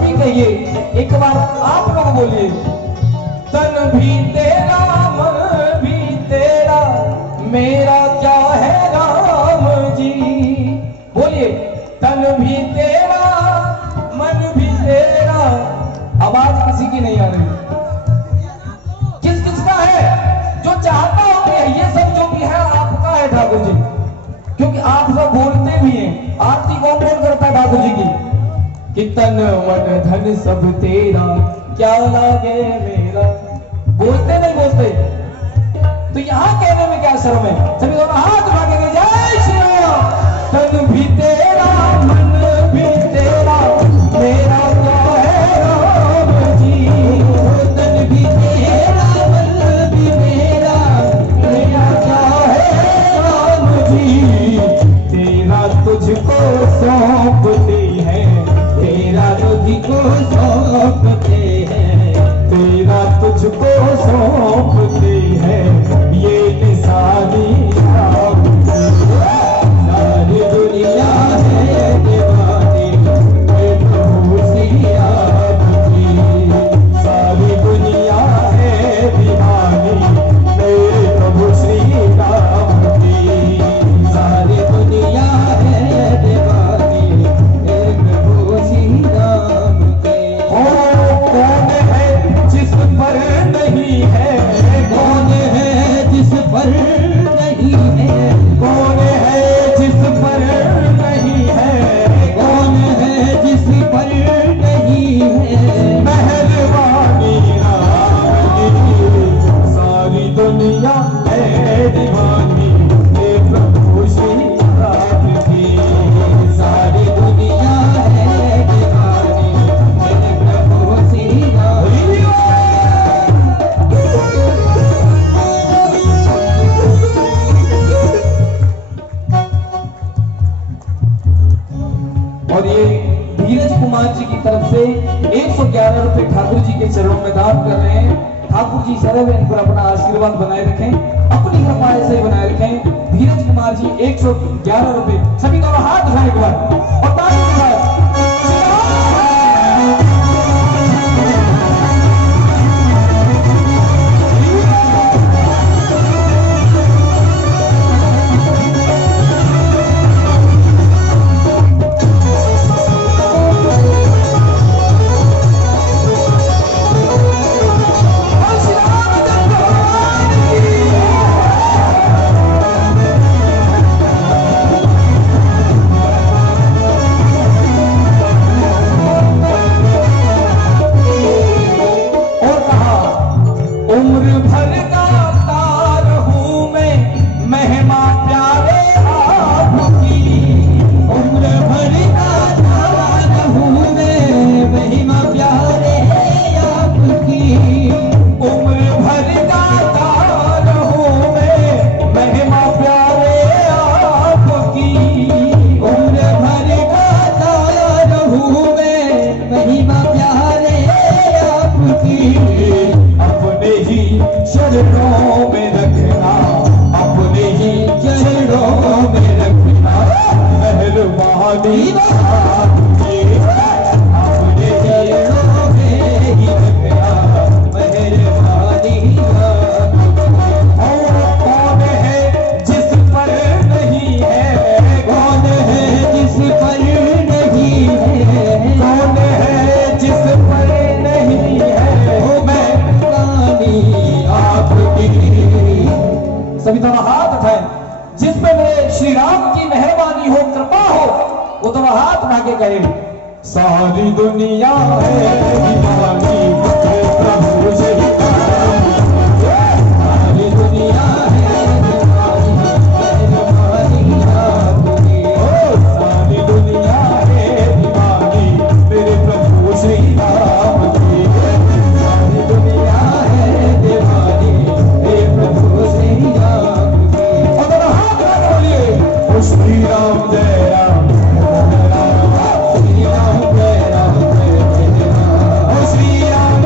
सभी कहिए, एक बार आप लोग बोलिए। तन भी तेरा मन भी तेरा, मेरा क्या है राम जी। बोलिए, तन भी तेरा मन भी तेरा। आवाज किसी की नहीं आ रही। किस किसका है? जो चाहता हो कि ये सब जो भी है आपका है ठाकुर जी, क्योंकि आप सब बोलते भी हैं। आरती कौन कौन करता है ठाकुर जी की? कि तन मन धन सब तेरा, क्या लागे मेरा। बोलते नहीं बोलते? तो यहां कहने में क्या शर्म है? सभी दोनों हाथ उठा के जय श्री राम। तन भी तेरा मन भी तेरा, मेरा क्या है राम जी। तन भी तेरा मन भी मेरा, मेरा क्या है राम जी। तेरा तुझको सौंपते हैं, तेरा तुझको सौंपते हैं, तेरा तुझको सौंपते हैं, ये निशानी राम की। सारी दुनिया है दीवानी, ये प्रभु श्री राम की। सारी दुनिया है दीवानी, मेरे प्रभु श्री राम की। सारी दुनिया है दीवानी, मेरे प्रभु श्री राम की। कौन है जिस पर नहीं है, कौन है जिस पर नहीं है, कौन है जिस पर नहीं है, कौन है जिस पर नहीं है। मेहरबानी राम की, सारी दुनिया है दीवानी, हे प्रभु श्री राम की। सारी दुनिया है दीवानी, हे प्रभु श्री राम की। और ये धीरज कुमार जी की तरफ से 111 रुपए ठाकुर जी के चरणों में दान कर रहे हैं। ठाकुर जी सदैव इन पर अपना आशीर्वाद बनाए रखें, अपनी कृपा ऐसे ही बनाए रखें। धीरज कुमार जी 111 रुपए। सभी दोनों हाथ उठाएं एक बार और ताली बजाएं। उम्र भर गाता रहूं मैं महिमा प्यारे आपकी। उम्र भर गाता रहूं मैं महिमा प्यारे आपकी। उम्र भर गाता रहूं मैं महिमा प्यारे आपकी। उम्र भर गाता रहूं मैं महिमा प्यारे आपकी। अपने ही चरणों में रखना, अपने ही चरणों में रखना, मेहरबानी आपकी। अपने चरणों में ही रखना, मेहरबानी आपकी। और कौन है जिस पर नहीं है, कौन है जिस पर नहीं है, कौन है जिस पर नहीं है, वो मैं आपकी। सभी दोनों हाथ उठाएं। जिस पे मेरे श्री राम की मेहरबानी हो, कृपा हो, वो दोनों हाथ उठा के कहे, सारी दुनिया है दीवानी, हे प्रभु श्री राम। सारी दुनिया है दीवानी, मेहरबानी आपकी। सारी दुनिया है दीवानी, मेरे प्रभु श्री राम की। सारी दुनिया है दीवानी, हे प्रभु श्री राम की। और दोनों हाथ उठा के बोलिए, श्री राम जय राम, श्री राम जय राम, श्री राम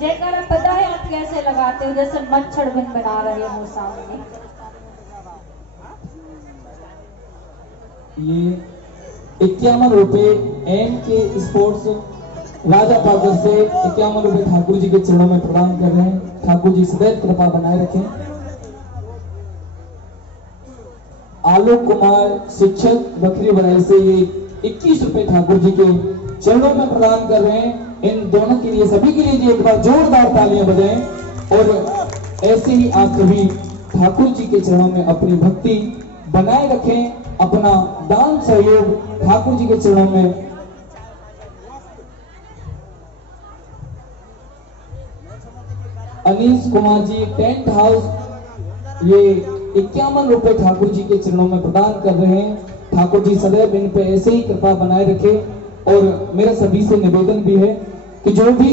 जयकारा पता है आप कैसे लगाते हो? जैसे मच्छर बन बना रहे हो सामने। ये 51 रुपए एम के स्पोर्ट्स राजा पाकर से 51 रुपए ठाकुर जी के चरणों में प्रदान कर रहे हैं। ठाकुर जी सदैव कृपा बनाए रखें। आलोक कुमार शिक्षक बकरी बनाई से ये 21 रुपए ठाकुर जी के चरणों में प्रदान कर रहे हैं। इन दोनों के लिए, सभी के लिए जी एक बार जोरदार तालियां बजाएं। और ऐसे ही आप सभी ठाकुर जी के चरणों में अपनी भक्ति बनाए रखें, अपना दान सहयोग ठाकुर जी के चरणों में। अनीश कुमार जी टेंट हाउस, ये 51 रुपए ठाकुर जी के चरणों में प्रदान कर रहे हैं। ठाकुर जी सदैव इन पे ऐसे ही कृपा बनाए रखे। और मेरा सभी से निवेदन भी है कि जो भी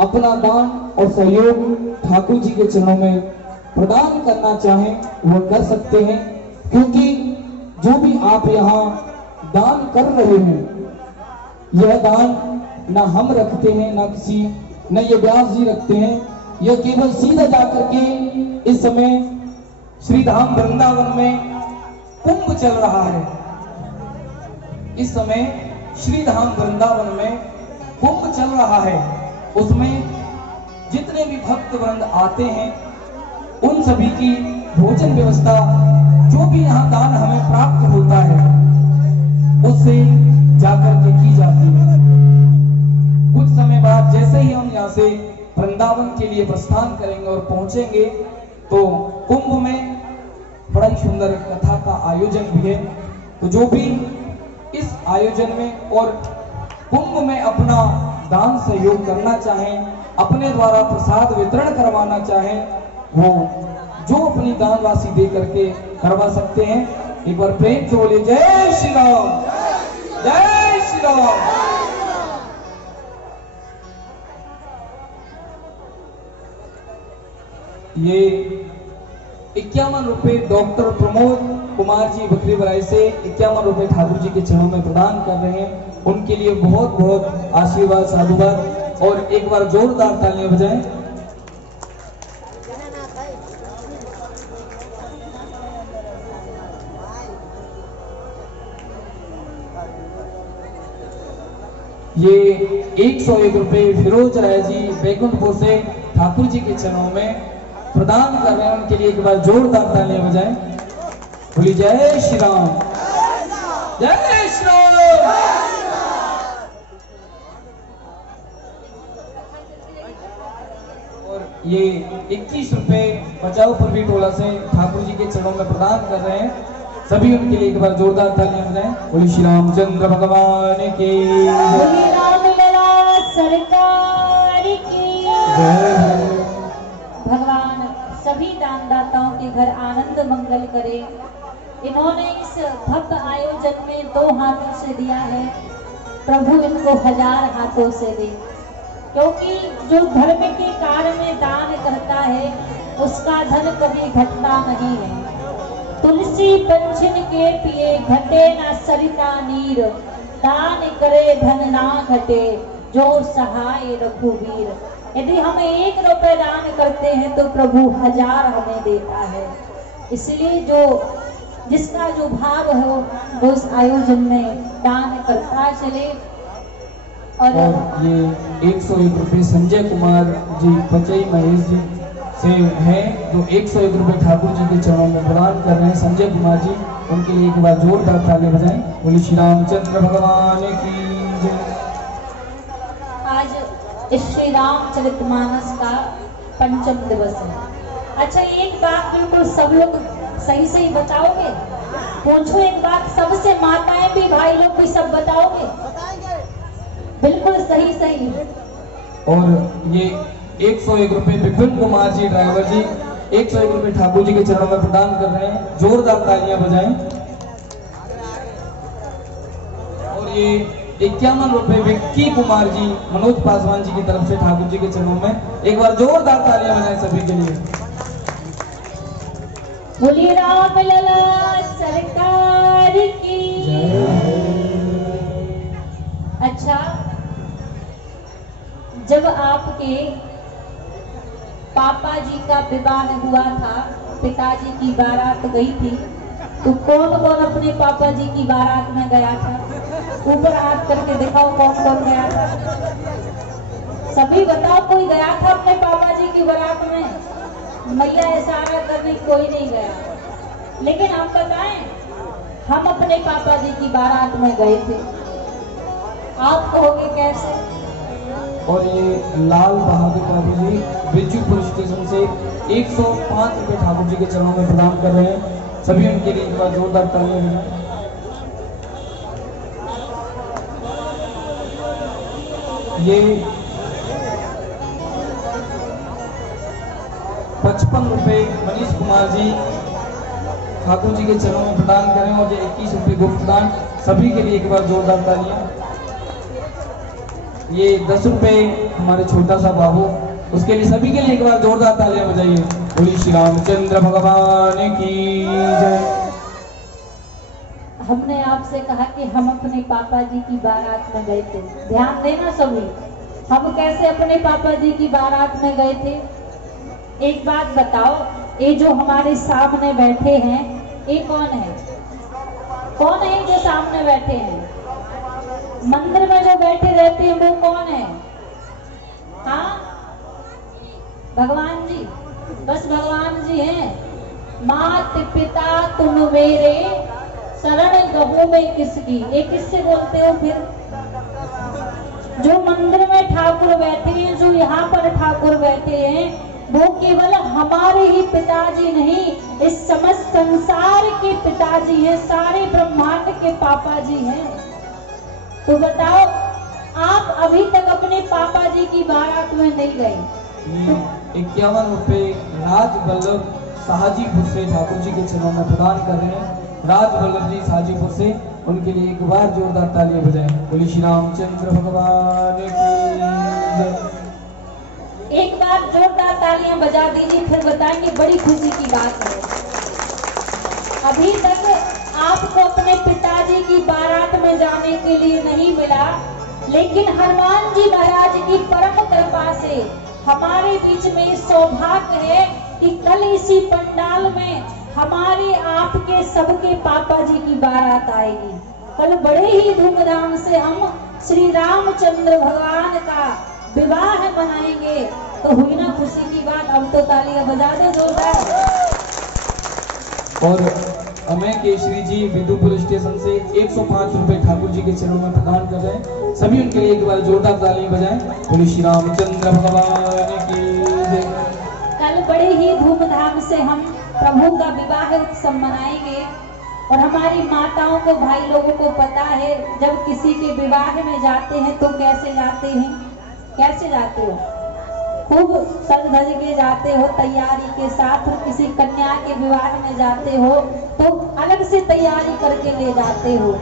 अपना दान और सहयोग ठाकुर जी के चरणों में प्रदान करना चाहें वो कर सकते हैं, क्योंकि जो भी आप यहाँ दान कर रहे हैं, यह दान ना हम रखते हैं, ना किसी, न ये व्यास जी रखते हैं। यह केवल सीधा जाकर के इस समय श्री धाम वृंदावन में कुंभ चल रहा है। इस समय श्री धाम वृंदावन में कुंभ चल रहा है। उसमें जितने भी भक्त वृंद आते हैं उन सभी की भोजन व्यवस्था, जो भी यहाँ दान हमें प्राप्त होता है उससे जाकर के की जाती है। कुछ समय बाद जैसे ही हम यहाँ से वृंदावन के लिए प्रस्थान करेंगे और पहुंचेंगे तो कुंभ में बड़ा ही सुंदर कथा का आयोजन भी है। तो जो भी इस आयोजन में और कुंभ में अपना दान सहयोग करना चाहें, अपने द्वारा प्रसाद वितरण करवाना चाहें, वो जो अपनी दान राशि दे करके करवा सकते हैं। एक बार प्रेम से बोले जय श्री राम, जय श्री राम। ये 51 रुपए डॉक्टर प्रमोद कुमार जी बकरी बराई से 51 रुपए ठाकुर जी के चरणों में प्रदान कर रहे हैं। उनके लिए बहुत बहुत आशीर्वाद, साधुवाद और एक बार जोरदार तालियां बजाएं। ये 101 रुपए फिरोज राय जी बैकुंठपुर से ठाकुर जी के चरणों में प्रदान कर रहे हैं। उनके लिए एक बार जोरदार तालियां बजाएं। बोली जय श्री राम, जय श्री राम। और ये 21 रुपए बचाओ पूर्वी टोला से ठाकुर जी के चरणों में प्रदान कर रहे हैं। सभी उनके लिए एक बार जोरदार तालियां बजाएं। बोली श्री रामचंद्र भगवान की, बोली रामलला सरकार की जय। भगवान सभी दानदाताओं के घर आनंद मंगल करे। इन्होंने इस भव्य आयोजन में 2 हाथों से दिया है, प्रभु इनको 1000 हाथों से दे, क्योंकि जो धर्म के कार्य में दान करता है उसका धन कभी घटता नहीं है। तुलसी पंचन के पिए घटे ना सरिता नीर, दान करे धन ना घटे जो सहाय रघुवीर। यदि हम 1 रुपए दान करते हैं तो प्रभु 1000 हमें देता है। इसलिए जिसका जो भाव हो वो उस आयोजन में दान करता चले। और ये 101 रुपए संजय कुमार जी बचई महेश जी से है, जो 101 रुपए ठाकुर जी के चरणों में प्रदान कर रहे हैं। संजय कुमार जी, उनके लिए एक बार जोरदार ताली बजाएं। बोली श्री रामचंद्र भगवान की जय। आज श्री रामचरितमानस का 5म दिवस है। अच्छा, एक बात बिल्कुल सब लोग सही सही बताओगे? पूछो एक बात, सबसे माताएं भी भाई लोग भी सब बताओगे? बिल्कुल सही सही। और ये 101 रुपए विपिन कुमार जी ड्राइवर जी 101 रुपए ठाकुर जी के चरणों में प्रदान कर रहे हैं। जोरदार तालियां बजाएं। और ये 51 रुपए विक्की कुमार जी मनोज पासवान जी की तरफ से ठाकुर जी के चरणों में एक बार जोरदार तालियां बजाएं सभी के लिए। बोली रामलला सरकार की। अच्छा, जब आपके पापा जी का विवाह हुआ था, पिताजी की बारात गई थी, तो कौन कौन अपने पापा जी की बारात में गया था? ऊपर हाथ करके दिखाओ कौन कौन गया था। सभी बताओ, कोई गया था अपने पापा जी की बारात में? मैया इशारा करने कोई नहीं गया। लेकिन हम बताएं, हम अपने पापा जी की बारात में गए थे। आप कहोगे कैसे? और ये लाल बहादुर बाबू जी बिरजू पुलिस स्टेशन से 105 रुपए ठाकुर जी के चरणों में प्रदान कर रहे हैं। सभी उनके लिए एक बार जोरदार तालियां बजाएं। ये 55 रुपए मनीष कुमार जी ठाकुर जी के चरणों में प्रदान करें, और ये 21 रुपए गुप्त दान। सभी के लिए एक बार जोरदार तालियां। ये 10 रुपए हमारे छोटा सा बाबू, उसके लिए सभी के लिए एक बार जोरदार तालियां बजाइए। बोलिए श्री रामचंद्र भगवान की जय। हमने आपसे कहा कि हम अपने पापा जी की बारात में गए थे। ध्यान देना सभी, हम कैसे अपने पापा जी की बारात में गए थे। एक बात बताओ, ये जो हमारे सामने बैठे हैं, ये कौन है? कौन है जो सामने बैठे हैं? मंदिर में जो बैठे रहते हैं वो कौन है? हाँ, भगवान जी, बस भगवान जी हैं। मात पिता तुम मेरे, शरण गहू में किसकी। ये किससे बोलते हो फिर? जो मंदिर में ठाकुर बैठे हैं, जो यहाँ पर ठाकुर बैठे हैं, वो केवल हमारे ही पिताजी नहीं, इस समस्त संसार के पिताजी हैं, सारे ब्रह्मांड के पापा जी हैं। तो बताओ, आप अभी तक अपने पापा जी की बारात में नहीं गए। 51 रुपए राज वल्लभ साहजीपुर से ठाकुर जी के चरणों में प्रदान कर रहे हैं। राज वल्लभ जी साहजीपुर से, उनके लिए एक बार जोरदार तालियां बजाएं। बोलिए श्री रामचंद्र भगवान की जय। एक बार जोरदार तालियां बजा दीजिए, फिर बताएंगे। बड़ी खुशी की बात है, अभी तक आपको अपने पिताजी की बारात में जाने के लिए नहीं मिला, लेकिन हनुमान जी महाराज की परम कृपा से हमारे बीच में सौभाग्य है कि कल इसी पंडाल में हमारे आपके सबके पापा जी की बारात आएगी। कल बड़े ही धूमधाम से हम श्री रामचंद्र भगवान का विवाह मनाएंगे। तो हुई ना खुशी की बात? अब तो तालियां बजा दो जोरदार। और अमय केशरी जी विदुपुर स्टेशन से 105 रुपए ठाकुर जी के चरणों में प्रदान कर रहे हैं। सभी उनके लिए एक बार जोरदार तालियां बजाएं। बोलिए श्री रामचंद्र भगवान की जय। कल बड़े ही धूमधाम से हम प्रभु का विवाह उत्सव मनाएंगे। और हमारी माताओं को, भाई लोगों को पता है, जब किसी के विवाह में जाते हैं तो कैसे जाते हैं? कैसे जाते हो? खूब सज धज के जाते हो, तैयारी के साथ। किसी कन्या के विवाह में जाते हो तो अलग से तैयारी करके ले जाते हो।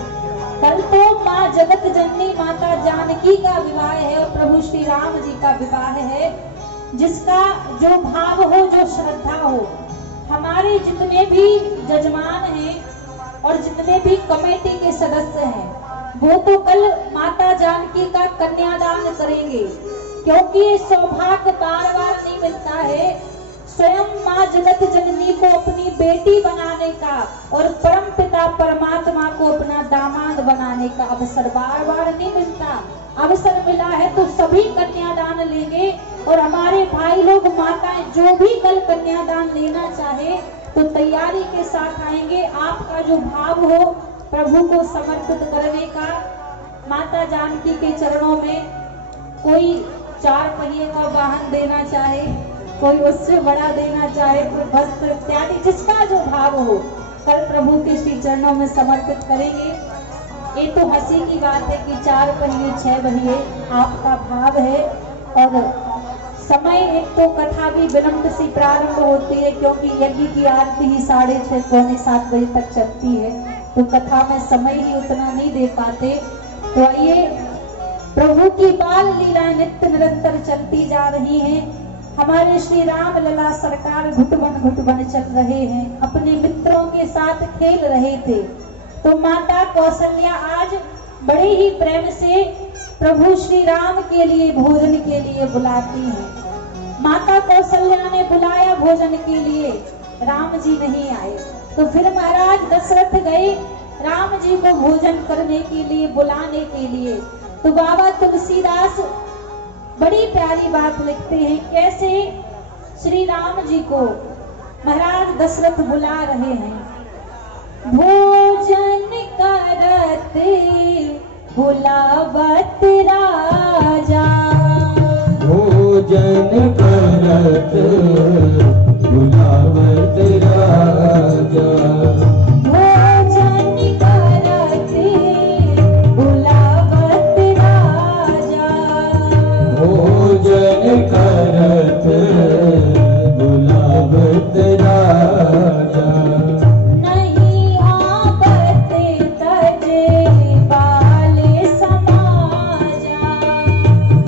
कल तो माँ जगत जननी माता जानकी का विवाह है और प्रभु श्री राम जी का विवाह है, जिसका जो भाव हो, जो श्रद्धा हो, हमारे जितने भी जजमान हैं और जितने भी कमेटी के सदस्य हैं, वो तो कल माता जानकी का कन्यादान करेंगे, क्योंकि ये सौभाग्य बार बार नहीं मिलता है। स्वयं माँ जगत जननी को अपनी बेटी बनाने का और परम पिता परमात्मा को अपना दामाद बनाने का अवसर बार बार नहीं मिलता। अवसर मिला है तो सभी कन्यादान लेंगे। और हमारे भाई लोग, माताएं, जो भी कल कन्यादान लेना चाहे तो तैयारी के साथ आएंगे। आपका जो भाव हो प्रभु को समर्पित करने का, माता जानकी के चरणों में कोई 4 पहिए का वाहन देना चाहे, कोई उससे बड़ा देना चाहे, कोई वस्त्र इत्यादि, जिसका जो भाव हो, कल प्रभु के श्री चरणों में समर्पित करेंगे। ये तो हंसी की बात है कि 4 पहिए 6 पहिए आपका भाव है। और समय, एक तो कथा भी विलंब सी प्रारंभ होती है, क्योंकि यज्ञ की आरती ही 6:30 पौने 7 बजे तक चलती है, तो कथा में समय ही उतना नहीं दे पाते। तो आइए, प्रभु की बाल लीला नित्य निरंतर चलती जा रही है। हमारे श्री राम लला सरकार घुटबन चल रहे हैं, अपने मित्रों के साथ खेल रहे थे। तो माता कौशल्या आज बड़े ही प्रेम से प्रभु श्री राम के लिए भोजन के लिए बुलाती हैं। माता कौशल्या ने बुलाया भोजन के लिए, राम जी नहीं आए। तो फिर महाराज दशरथ गए राम जी को भोजन करने के लिए, बुलाने के लिए। तो बाबा तुलसीदास बड़ी प्यारी बात लिखते हैं, कैसे श्री राम जी को महाराज दशरथ बुला रहे हैं। भोजन करते बुलावत राजा, भोजन करत बुलावत राजा, भोजन करते बुलावत राजा, भोजन करत बुलावत राजा, नहीं आवत तजे बाले समाजा,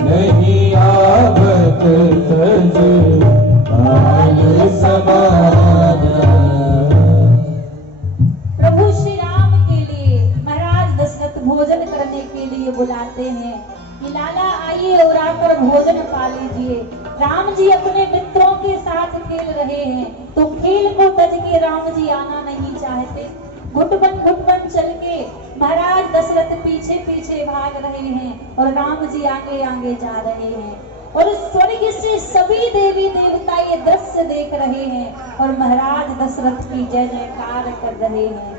नहीं आवत तज बाल समाजा। प्रभु श्री राम के लिए महाराज दशरथ भोजन करने के लिए बुलाते हैं कि लाला आइए और आकर भोजन पा लीजिए। राम जी अपने मित्रों के साथ खेल रहे हैं, तो खेल को तज के राम जी आना नहीं चाहते। घुटबन चल के महाराज दशरथ पीछे पीछे भाग रहे हैं और राम जी आगे आगे जा रहे हैं। और स्वर्ग से सभी देवी देवता ये दृश्य देख रहे हैं और महाराज दशरथ की जय जयकार कर रहे हैं।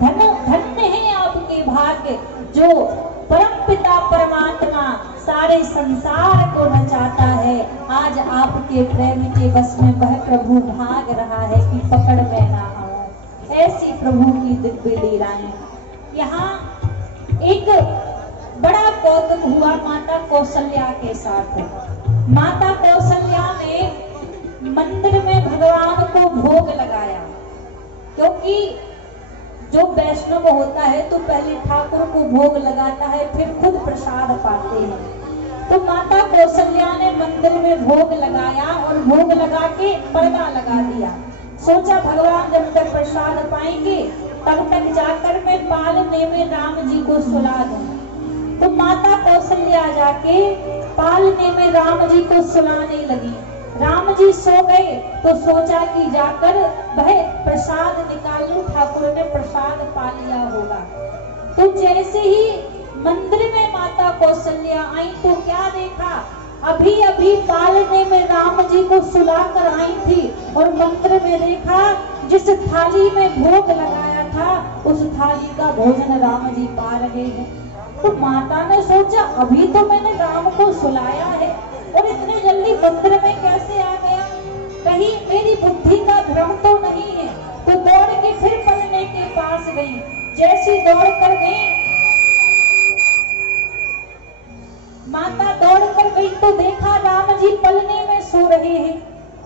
धन्य है आपके भाग्य जो परम पिता परमात्मा सारे संसार को नचाता है। आज आपके प्रेम के बस में वह प्रभु भाग रहा है कि पकड़ में ना आऊं। ऐसी प्रभु की दिव्य लीलाएं। यहाँ एक बड़ा कौतुक हुआ माता कौशल्या के साथ। माता कौशल्या ने मंदिर में भगवान को भोग लगाया, क्योंकि जो वैष्णव होता है तो पहले ठाकुर को भोग लगाता है, फिर खुद प्रसाद पाते हैं। तो माता कौशल्या ने मंदिर में भोग लगाया और भोग लगा के पर्दा लगा दिया। सोचा भगवान जब तक प्रसाद पाएंगे तब तक जाकर मैं पालने में राम जी को सुला दूं। तो माता कौशल्या जाके पालने में राम जी को सुलाने लगी। राम जी सो गए तो सोचा कि जाकर वह प्रसाद निकाल लूं, ठाकुर ने प्रसाद पा लिया होगा। तो जैसे ही मंदिर में माता कौशल्या आई तो क्या देखा, अभी अभी पालने में राम जी को सुला कर आई थी और मंदिर में देखा जिस थाली में भोग लगाया था उस थाली का भोजन राम जी पा रहे हैं। तो माता ने सोचा अभी तो मैंने राम को सुलाया है और इतने जल्दी मंदिर में कैसे आ गया, कहीं मेरी बुद्धि का भ्रम तो नहीं है। तो दौड़ के फिर पलने के पास गई। जैसी दौड़ कर गई माता, दौड़ कर गई तो देखा राम जी पलने में सो रहे हैं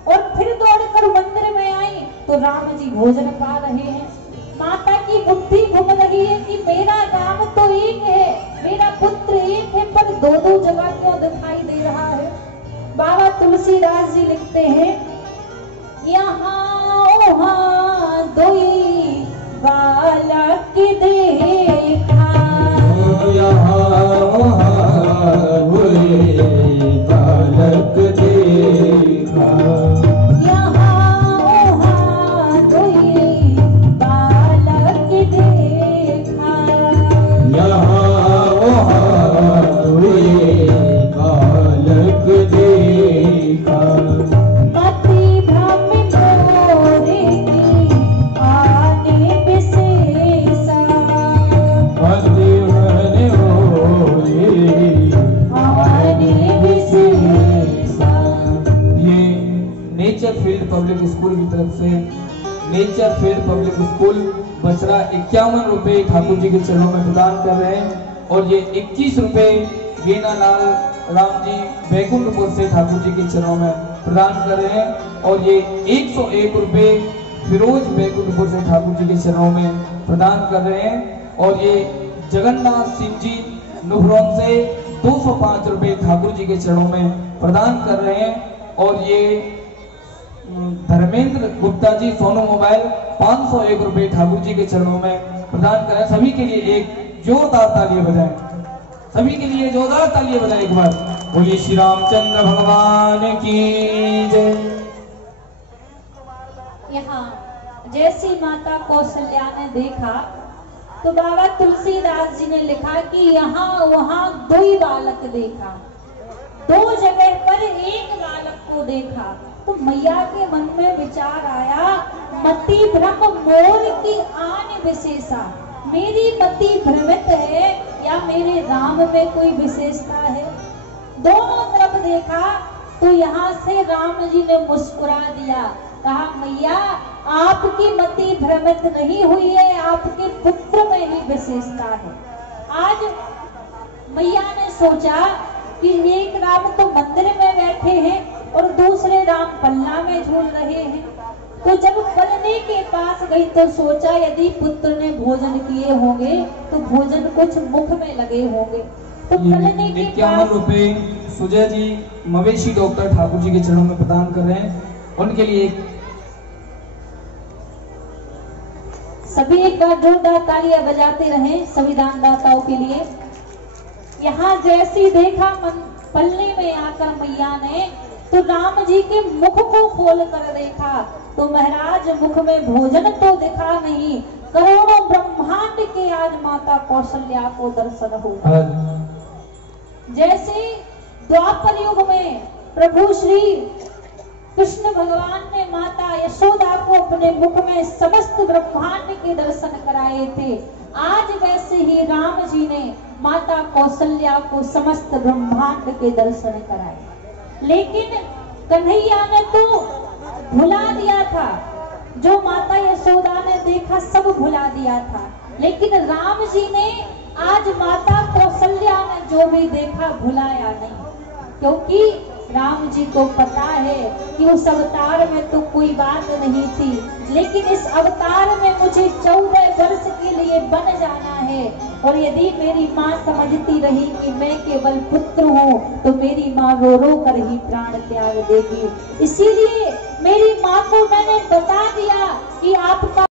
और फिर दौड़कर मंदिर में आई तो राम जी भोजन पा रहे हैं। माता की बुद्धि घूम रही है कि मेरा राम तो एक है, मेरा पुत्र एक है, पर दो दो जगह क्यों दिखाई दे रहा है। बाबा तुलसीदास जी लिखते हैं, यहाँ वहाँ दोई बालक देखा, यहाँ वहाँ दोई बालक देखा, यहाँ वहाँ दोई बालक देखा, यहाँ वहाँ दोई बालक देखा, मति भ्रम मोरे की आने विशेषा, मति भ्रम मोरे आने विशेषा। ये नेचर फील्ड पब्लिक स्कूल की तरफ से nature field public school Bachra 51 रुपए ठाकुर जी के चरणों में प्रदान कर रहे हैं और ये 21 रुपए गेना लाल राम जी बैकुंठपुर से ठाकुर जी के चरणों में प्रदान कर रहे हैं और ये 101 रुपए फिरोज बैकुंठपुर से ठाकुर जी के चरणों में प्रदान कर रहे हैं और ये जगन्नाथ सिंह जी नुहरोन से 205 रुपए ठाकुर जी के चरणों में प्रदान कर रहे हैं और ये धर्मेंद्र गुप्ता जी सोनू मोबाइल 501 रुपए ठाकुर जी के चरणों में प्रदान कर रहे हैं। सभी के लिए एक जोरदार तालियां बजाएं। सभी के लिए जोरदार तालियां बजाएं एक बार। बोलिए श्री रामचंद्र भगवान की जय। यहाँ जैसी माता कौशल्या ने देखा तो बाबा तुलसीदास जी ने लिखा कि यहाँ वहाँ दो ही बालक देखा, दो जगह पर एक बालक को देखा। तो मैया के मन में विचार आया, मति भ्रम मोर की आन विशेषा, मेरी मति भ्रमित है या मेरे राम में कोई विशेषता है। दोनों तरफ देखा तो यहाँ से राम जी ने मुस्कुरा दिया, कहा मैया आपकी मति भ्रमित नहीं हुई है, आपके पुत्र में ही विशेषता है। आज मैया ने सोचा कि एक राम तो मंदिर में बैठे हैं और दूसरे राम पल्ला में झूल रहे हैं। तो जब पलने के पास गई तो सोचा यदि पुत्र ने भोजन किए होंगे तो भोजन कुछ मुख में लगे होंगे। तो पलने के 51 रुपए सुजय जी मवेशी डॉक्टर ठाकुर जी के चरणों में प्रदान कर रहे हैं, उनके लिए सभी एक बार जोरदार तालियां बजाते रहें सभी दानदाताओं के लिए। यहाँ जैसी देखा पल्ले में आकर मैया ने तो राम जी के मुख को खोल कर देखा तो महाराज मुख में भोजन तो दिखा नहीं, करोड़ों ब्रह्मांड के आज माता कौशल्या को दर्शन हुआ। जैसे द्वापर युग में प्रभु श्री कृष्ण भगवान ने माता यशोदा को अपने मुख में समस्त ब्रह्मांड के दर्शन कराए थे, आज वैसे ही राम जी ने माता कौशल्या को समस्त ब्रह्मांड के दर्शन कराए। लेकिन कन्हैया ने तो भुला दिया था, जो माता यशोदा ने देखा सब भुला दिया था, लेकिन राम जी ने आज माता कौशल्या ने जो भी देखा भुलाया नहीं, क्योंकि राम जी को पता है कि उस अवतार में तो कोई बात नहीं थी, लेकिन इस अवतार में मुझे 14 वर्ष के लिए बन जाना है, और यदि मेरी माँ समझती रही कि मैं केवल पुत्र हूँ तो मेरी माँ रो रो कर ही प्राण त्याग देगी। इसीलिए मेरी